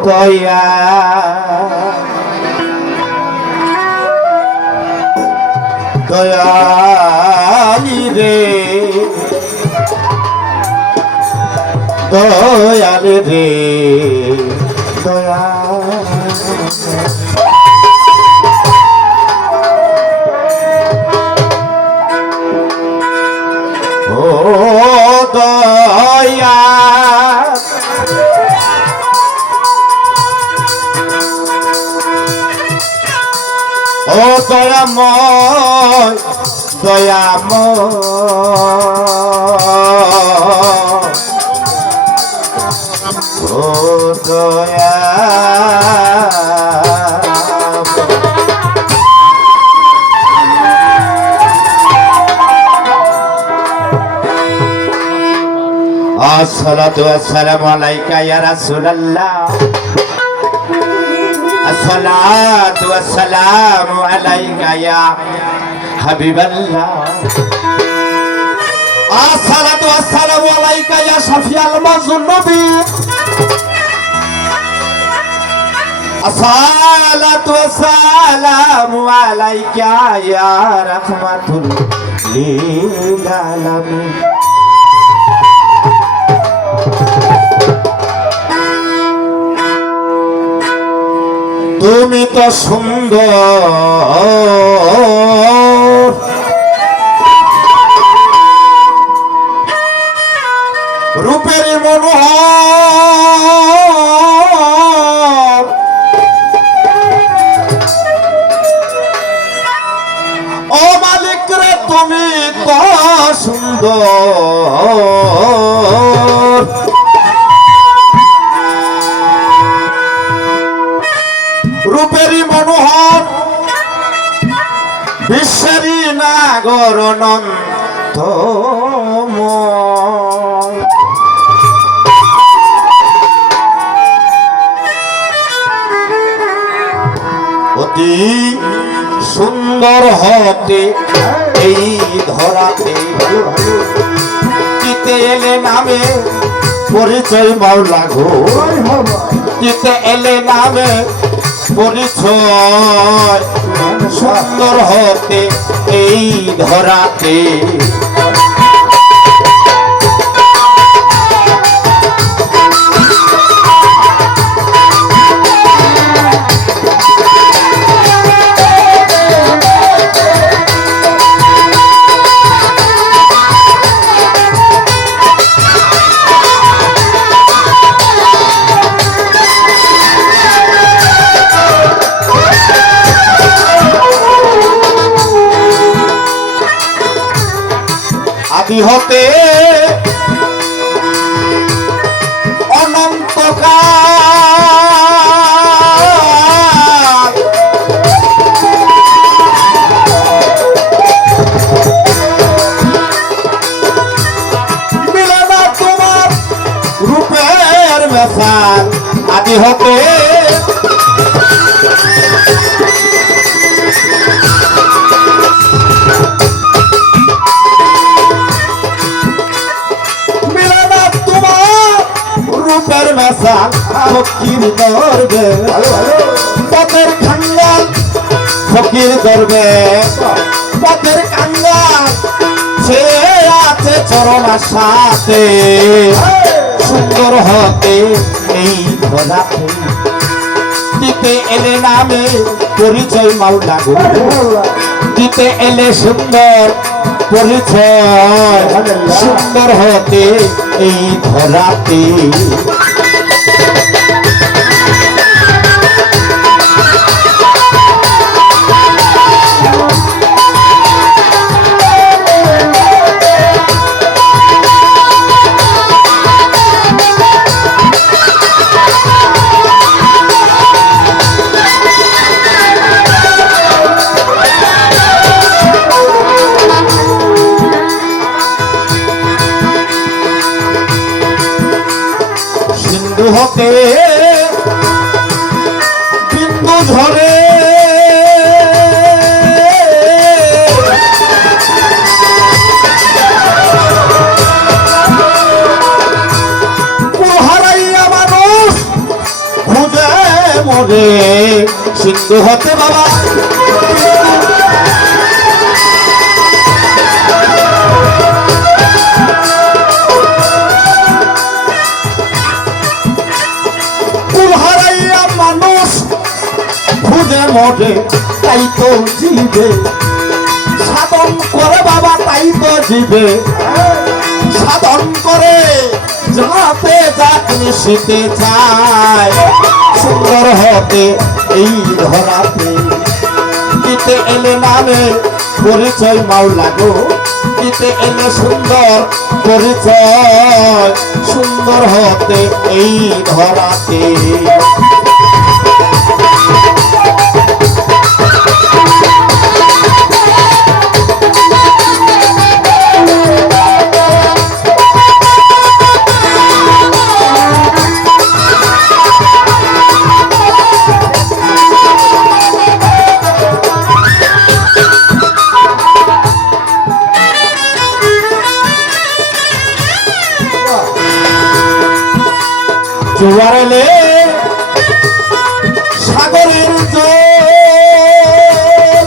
দয়া দয়ালি রে দয়ালি রে দয়া ও দয়া ও দয়াময় দয়াময় ও দয়া আসসালাতু ওয়াসসালামু আলাইকা ইয়া রাসূলুল্লাহ আসসালাতু ওয়াসসালামু আলাইকা ইয়া হাবিবাল্লাহ আসসালাতু ওয়াসসালামু আলাইকা ইয়া শাফিয়াল মাজলুমিন আসসালাতু ওয়াসসালামু আলাইকা ইয়া রাহমাতুল লিল আলামিন তুমি তো সুন্দর রূপের মনোহর ও মালিক রে তুমি তো সুন্দর রূপেরই মনোহর বিশ্বেরই নাগর অনন্তময় অতি সুন্দর হতে এই ধরাতে দিতে এলে নামে পরিচয় মাওলা গো দিতে এলে নামে পরিচয় সুন্দর হতে এই ধরাতে আদি হতে অনন্তকাল মিলে না তোমার রূপের মেশাল আদি হতে ফকির দরবে পথের খাঙ্গাল ফকির দরবে পথের খাঙ্গাল সে আছে চরণার সাথে সুন্দর হতে এই ধরাতে দিতে এলে নামে পরিচয় মাওলা গো দিতে এলে সুন্দর পরিচয় সুন্দর হতে এই ধরাতে খুঁজে মরে সিন্ধু হতে বাবা কুল হারাইয়া মানুষ খুঁজে মরে তাই তো জিবে সাধন করে বাবা তাই তো জিবে সাধন করে যাতে যাক নিশিতে চায় সুন্দর হতে এই ধরাতে দিতে এলে নামে পরিচয় মাওলা গো দিতে এলে সুন্দর পরিচয় সুন্দর হতে এই ধরাতে জোয়ার এলে সাগরের জল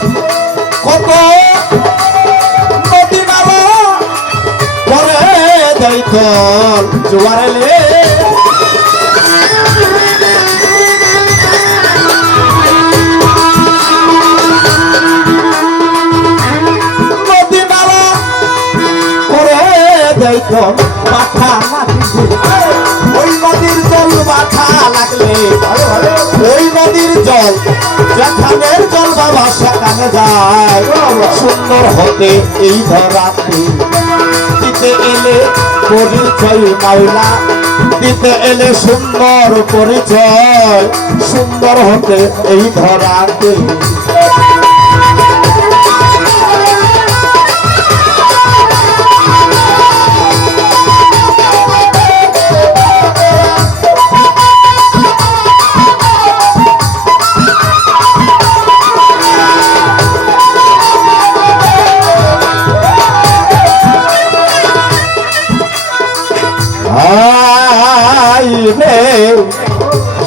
কত নদী নালা করে দেয় তল জোয়ার এলে নদী নালা করে দেয় তল মাথা ওই নদীর জল মাথা লাগলে ওই নদীর জল যেখানের জল বাবা সেখানে যায় সুন্দর হতে এই ধরাতে দিতে এলে পরিচয় মাওলা দিতে এলে সুন্দর পরিচয় সুন্দর হতে এই ধরাতে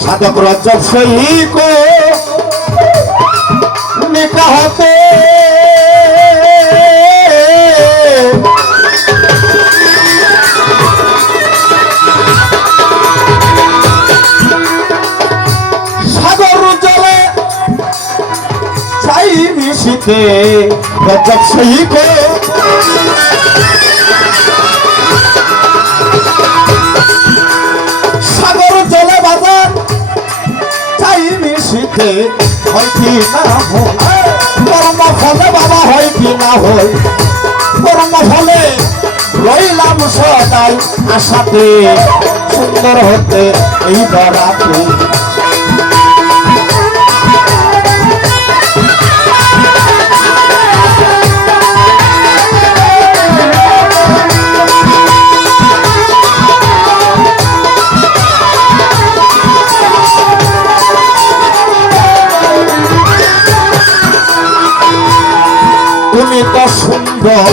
সাধক রজব সহিক নিকাহতে সাগর জলে চাই মিশিতে রজব সহিক মিশিতে হয় কি না হয় কর্ম ফলে বাবা হয় কি না হয় কর্ম ফলে রইলাম সদাই আশাতে সুন্দর হতে এই ধরাতে তুমি তো সুন্দর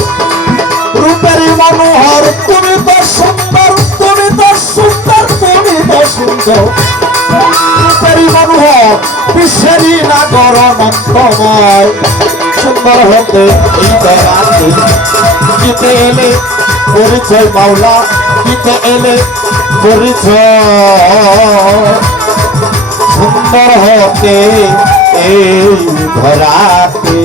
রূপের মনোহর তুমি তো সুন্দর তুমি তো সুন্দর তুমি তো সুন্দর রূপের মনোহর বিশ্বেরই নাগর অনন্তময় সুন্দর হতে এই ধরাতে দিতে এলে পরিচয় মাওলা দিতে এলে পরিচয় সুন্দর হতে এই ধরাতে